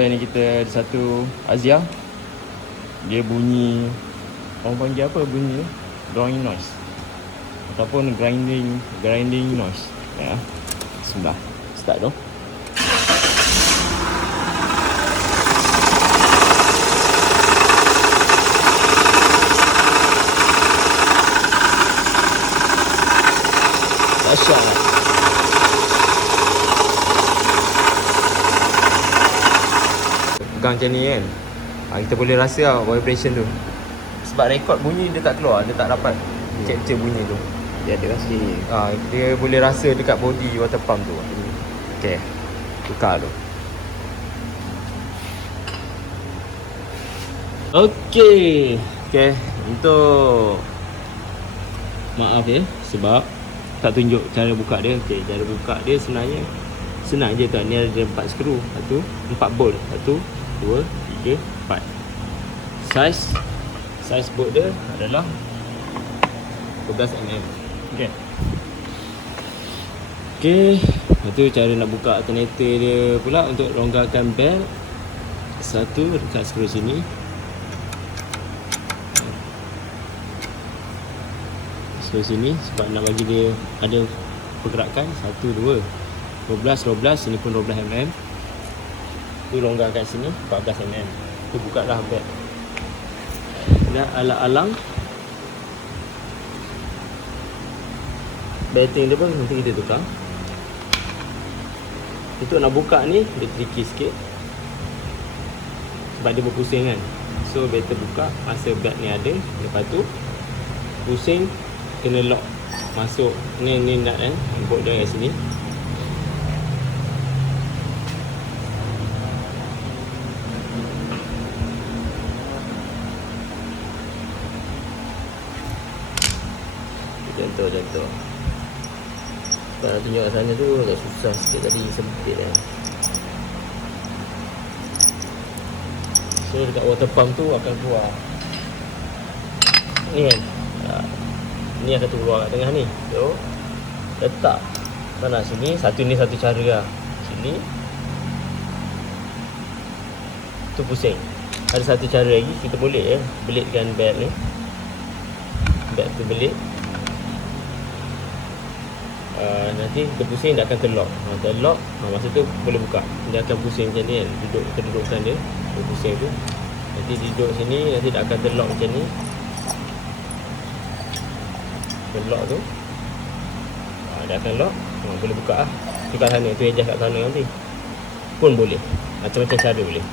Ni kita ada satu Azia. Dia bunyi, orang panggil apa bunyi ni? Drawing noise ataupun grinding noise. Ya. Bismillah. Start tu. Dahsyat lah. Pegang macam ni kan, kita boleh rasa lah vibration tu. Sebab rekod bunyi dia tak keluar, dia tak dapat capture bunyi tu. Dia ada rasa ni. Dia boleh rasa dekat body water pump tu. Okay, tukar tu. Okay, untuk maaf ya, sebab tak tunjuk cara buka dia. Okay, cara buka dia sebenarnya senang je tuan. Ni ada 4 skru, 4 bolt. 1, 2, 3, 4. Saiz bolt dia adalah 12mm. Okay, lepas tu cara nak buka alternator dia pula untuk longgarkan belt. Satu dekat skru sini, skru sini sebab nak bagi dia ada pergerakan. 1, 2, 12, sini pun 12mm. Tu longgarkan sini 14mm. Tu buka dah belt. Dan alang-alang belting dia pun nanti kita tukar. Untuk nak buka ni dia tricky sikit sebab dia berpusing kan. So better buka masa belt ni ada. Lepas tu pusing, kena lock masuk ni nut kan, bolt dia kat sini. Contoh kalau nak tunjuk kat sana tu agak susah sikit, tadi sempit kan. So dekat water pump tu akan keluar ni kan, ni akan keluar kat tengah ni. So letak mana sini, satu cara lah. Sini tu pusing. Ada satu cara lagi, kita boleh belitkan belt ni. Belt tu belit, nanti kita pusing dia akan terlock. Terlock, masa tu boleh buka. Dia akan pusing macam ni kan, kedudukan dia pusing tu. Nanti duduk sini, nanti dia akan terlock macam ni. Terlock tu dia akan lock, boleh buka lah. Tu kat sana, tu adjust kat sana nanti pun boleh, macam-macam cara boleh.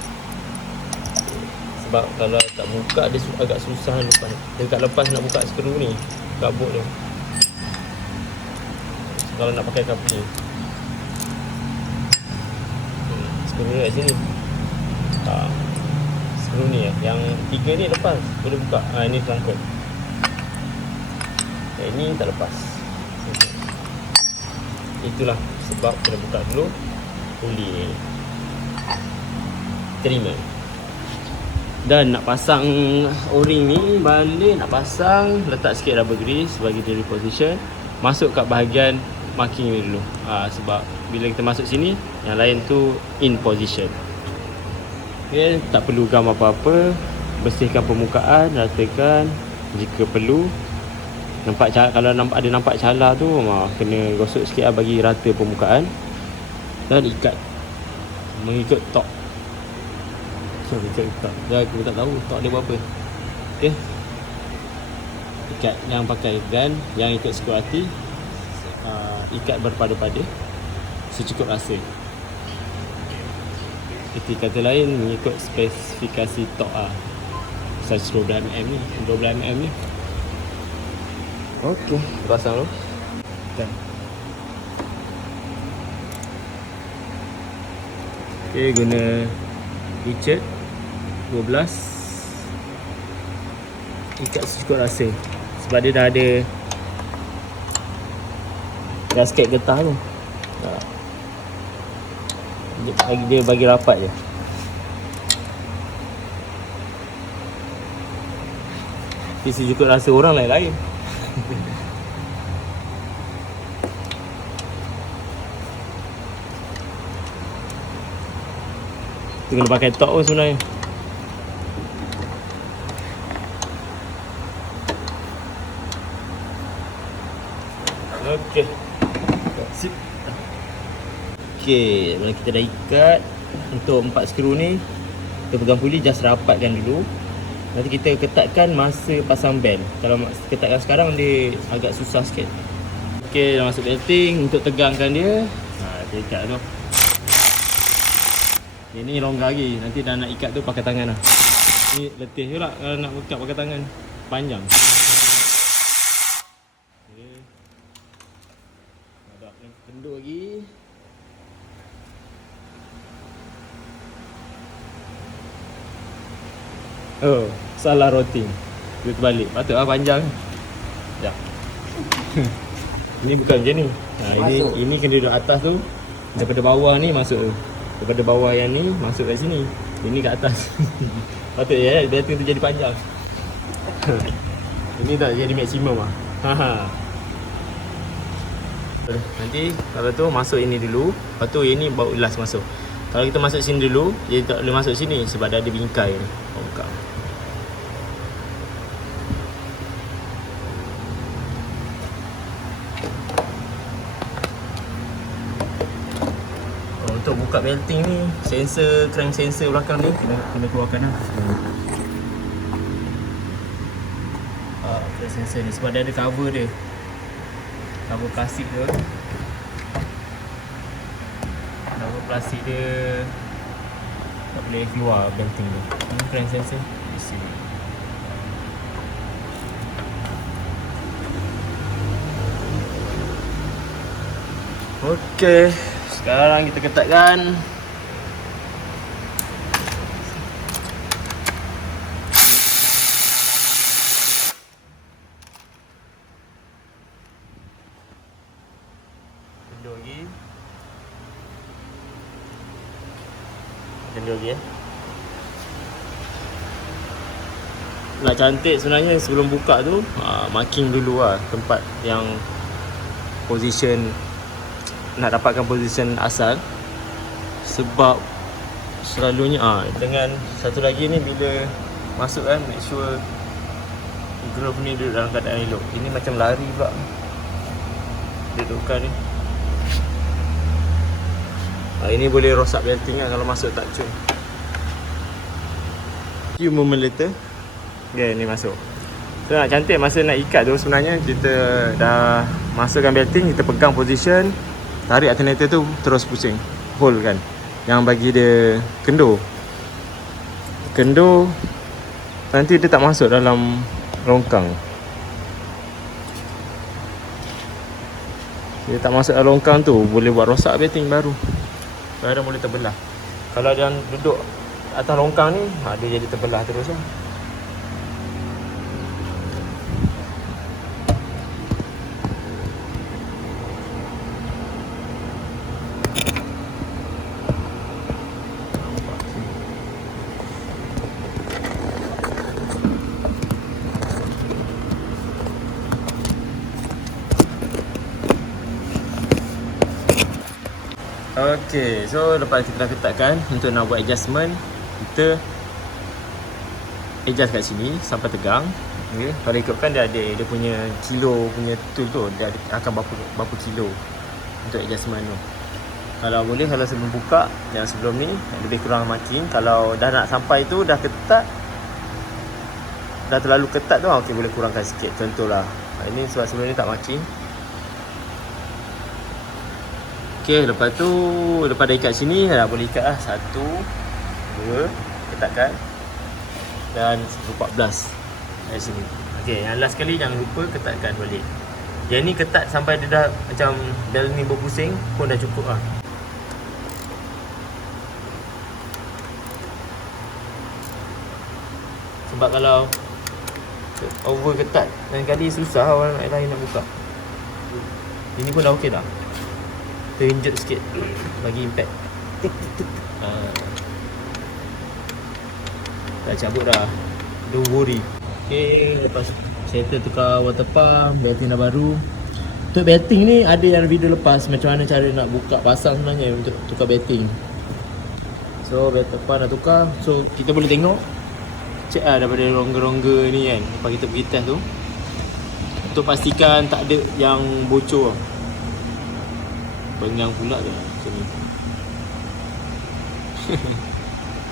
Sebab kalau tak buka dia agak susah lepas. Dekat lepas nak buka skru ni, kabut tu kalau nak pakai company. Skru ni kat sini. Skru ni yang 3 ni lepas, boleh buka. Ini terangkut. Ini tak lepas. Itulah sebab kena buka dulu puli ni. Terima. Dan nak pasang o-ring ni balik, nak pasang, letak sikit rubber grease bagi dia reposition. Masuk kat bahagian marking ni dulu. Sebab bila kita masuk sini, yang lain tu in position. Okay, tak perlu gam apa-apa. Bersihkan permukaan, ratakan jika perlu. Kalau nampak cala tu, kena gosok sikit lah bagi rata permukaan. Dan ikat mengikut tok. Ikat tok. Aku tak tahu tok dia berapa. Okay, ikat yang pakai gun, yang ikut skru hati, ikat berpada-pada secukup rasa. Itu kata lain mengikut spesifikasi tok size 12mm ni, 12mm ni. Okey, pasang dulu. Okey, guna Richard 12, ikat secukup rasa sebab dia dah ada gasket getah tu. Dia bagi rapat je. Tapi secukup rasa orang lain-lain. Tu kena pakai tok pun sebenarnya. Okey. Sip. Okey, bila kita dah ikat untuk 4 skru ni, kita pegang puli, just rapatkan dulu. Nanti kita ketatkan masa pasang bel. Kalau ketatkan sekarang dia agak susah sikit. Okey, dah masuk belting. Untuk tegangkan dia, kita ikat tu. Ini longgar lagi. Nanti dah nak ikat tu pakai tangan lah. Ni letih pula kalau nak ikat pakai tangan. Panjang. Okey. Ada kendur lagi. Oh, salah routing. Dia terbalik. Patutlah panjang. Sekejap. Ini bukan macam ni. Ini kena duduk atas tu. Daripada bawah ni masuk tu. Daripada bawah yang ni masuk kat sini. Ini kat atas. Patut ya, belting tu jadi panjang. Ini tak jadi maksimum lah. Nanti kalau tu masuk ini dulu. Lepas tu yang ni baru last masuk. Kalau kita masuk sini dulu, dia tak boleh masuk sini sebab dah ada bingkai ni. Buka. Untuk buka belting ni, sensor, crank sensor belakang ni kena keluarkan lah. Crank sensor ni sebab dia ada cover dia. Cover plastik tu. Cover plastik dia tak boleh keluar belting tu. Ini crank sensor di sini. Okey, sekarang kita ketatkan. Kendur lagi. Kendur lagi Nak cantik sebenarnya sebelum buka tu, marking dulu lah tempat yang position, nak dapatkan position asal. Sebab selalunya dengan satu lagi ni, bila masuk kan, make sure groove ni duduk dalam keadaan elok. Ini macam lari pula dudukan ni. Ini boleh rosak belting lah kalau masuk tak cun. Few moment later, ni masuk. So nak cantik masa nak ikat tu, sebenarnya kita dah masukkan belting, kita pegang position, tarik alternator tu terus pusing, hold kan, yang bagi dia kendur. Nanti dia tak masuk dalam longkang. Dia tak masuk dalam longkang tu, boleh buat rosak belting baru. Kadang boleh terbelah. Kalau dia duduk atas longkang ni, dia jadi terbelah terus lah. Okey, so lepas kita dah ketatkan, untuk nak buat adjustment, kita adjust kat sini sampai tegang. Okay. Kalau ikutkan dia ada dia punya kilo punya tool tu, dia akan berapa kilo untuk adjustment tu. Kalau boleh, kalau sebelum buka, jangan sebelum ni, lebih kurang marking. Kalau dah nak sampai tu, dah ketat, dah terlalu ketat tu, okey, boleh kurangkan sikit. Contohlah, ini sebab sebelum ni tak marking. Okey, lepas tu, lepas dah ikat sini, dah boleh ikat lah. 1, 2, ketatkan. Dan 14 dari sini. Okey, yang last kali jangan lupa ketatkan balik. Yang ni ketat sampai dia dah macam bel ni berpusing pun dah cukup lah. Sebab kalau over ketat, lain kali susah orang lain nak buka. Ini pun dah okey dah. Terinjek sikit bagi impact. Dah cabut dah. Don't worry. Okay, lepas settle tukar water pump, belting dah baru. Untuk belting ni ada yang video lepas macam mana cara nak buka pasang sebenarnya untuk tukar belting. So belt depan dah tukar. So kita boleh tengok, check lah daripada rongga-rongga ni kan, lepas kita pergi test tu, untuk pastikan tak ada yang bocor. Bengang pula tu macam ni.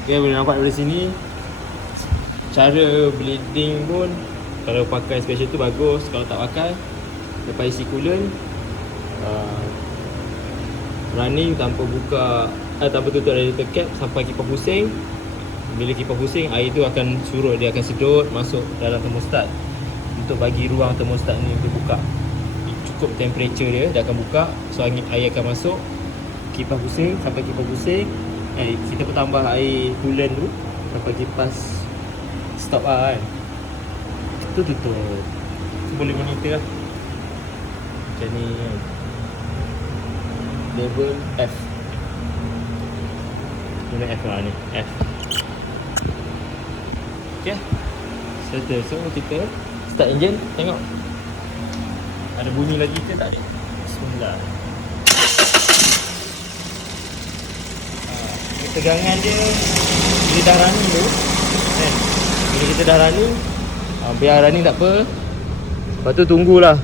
Okay, boleh nampak dari sini. Cara bleeding pun kalau pakai special tu bagus. Kalau tak pakai, lepas isi coolant, running tanpa buka, tanpa tutup radiator cap sampai kipas pusing. Bila kipas pusing, air tu akan surut, dia akan sedut masuk dalam termostat untuk bagi ruang termostat ni untuk buka. Cukup temperature dia akan buka. So air akan masuk, kipas pusing sampai kipas pusing. Kita pun tambah air coolant tu sampai kipas stop lah kan. Tu tutup. So boleh monitor lah macam ni kan. Level F. Guna F lah ni, F. Okay, settle. So kita start engine, tengok ada bunyi lagi ke tak ada. Bismillah. Ketegangan dia bila dah running tu kan, bila kita dah running, biar running tak apa. Lepas tu tunggulah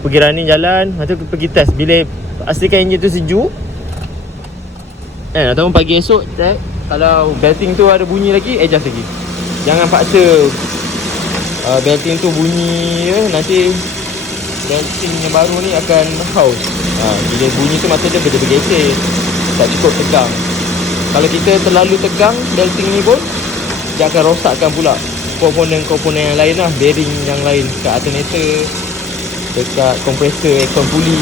pergi running jalan, lepas tu pergi test. Bila pastikan enjin tu sejuk ataupun pagi esok check, kalau belting tu ada bunyi lagi, adjust lagi. Jangan paksa belting tu bunyi nanti belting yang baru ni akan haus. Bila bunyi tu masa dia bergeser, tak cukup tegang. Kalau kita terlalu tegang belting ni pun, dia akan rosakkan pula komponen-komponen yang lain lah, bearing yang lain, dekat alternator, dekat kompresor aircon puli,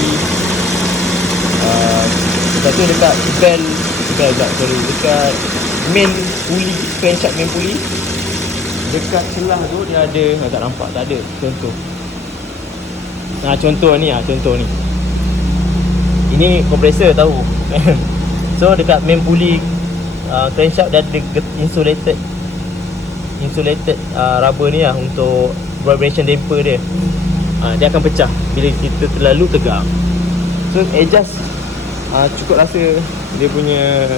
lepas tu dekat dekat main puli, crankshaft main puli, dekat celah tu dia ada, tak nampak, tak ada contoh. Contoh ni ini kompresor tahu. So dekat main puli crankshaft dia ada insulated rubber ni lah untuk vibration damper dia. Dia akan pecah bila kita terlalu tegang. So adjust, cukup rasa dia punya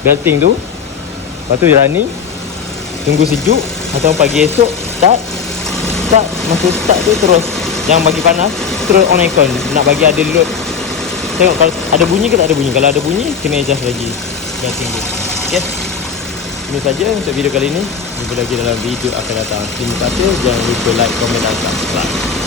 belting tu. Lepas tu running, tunggu sejuk, atau pagi esok start. Masa start tu terus jangan bagi panas, terus on aircon. Nak bagi ada load, tengok kalau ada bunyi ke tak ada bunyi. Kalau ada bunyi, kena adjust lagi belting tu. Okay, ini saja untuk video kali ini. Jumpa lagi dalam video akan datang. Terima kasih. Jangan lupa like, komen dan subscribe.